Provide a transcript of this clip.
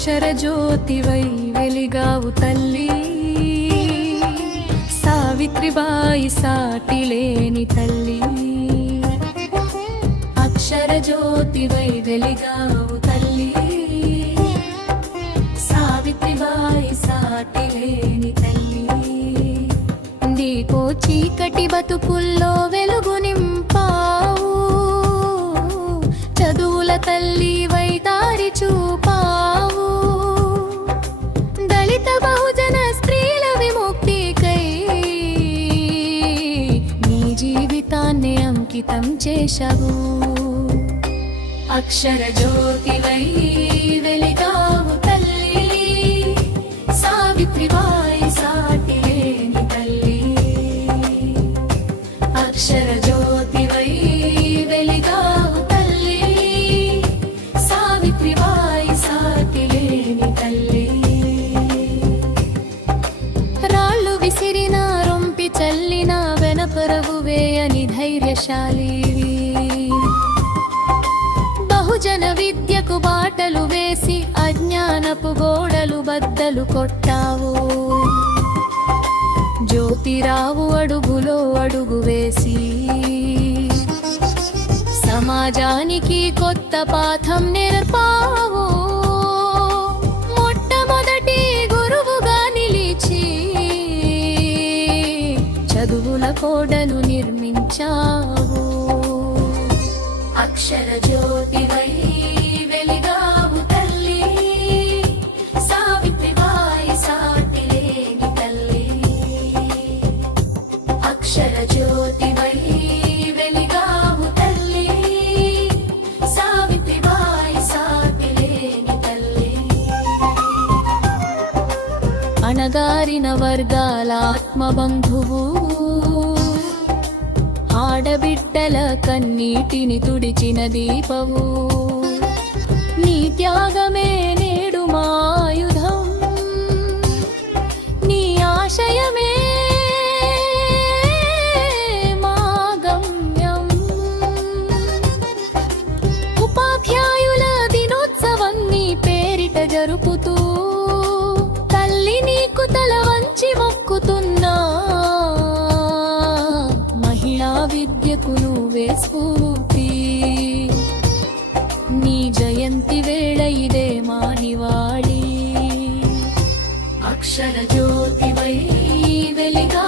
అక్షర జ్యోతివై వెలిగావు తల్లి. సావిత్రిబాయి సాటిలేని తల్లి. అక్షర జ్యోతివై వెలిగావు తల్లి. సావిత్రిబాయి సాటిలేని తల్లి. నీకో చీకటి బతుకుల్లో వెలుగు నింపా. అంకితం చేశావు. అక్షర జ్యోతివై వెలిగావు తల్లి సావిత్రిబాయి సాటిలేని తల్లి. అక్షర జ్యోతివై వెలిగావు తల్లి సావిత్రిబాయి సాటిలేని తల్లి. రాళ్ళు విసిరిన రొంపి చల్లిన వెనపరవు వేయని బహుజన విద్యకు బాటలు వేసి అజ్ఞానపు గోడలు బద్దలు కొట్టావు. జ్యోతిరావు అడుగులో అడుగు వేసి సమాజానికి కొత్త పాఠం నేర్పావు. మొట్టమొదటి గురువుగా నిలిచి చదువుల కోడలు వచ్చావు అక్షర జ్యోతివై వెలిగావు తల్లి. సావిత్రిబాయి సాటిలేని తల్లి. అక్షర జ్యోతివై అణగారిన వర్గాల ఆత్మబంధువు. ఆడబిడ్డల కన్నీటిని తుడిచిన దీపవు. నీ త్యాగమే నేడు మాయుధం నీ ఆశయమే మా గమ్యం. ఉపాధ్యాయుల దినోత్సవం నీ పేరిట జరుపుతూ తల్లి నీకు తల వంచి మొక్కుతున్నా. విద్యకు నువ్వే స్ఫూర్తి నీ జయంతి వేళ ఇదే మానివాళి అక్షర జ్యోతివై వెలిగా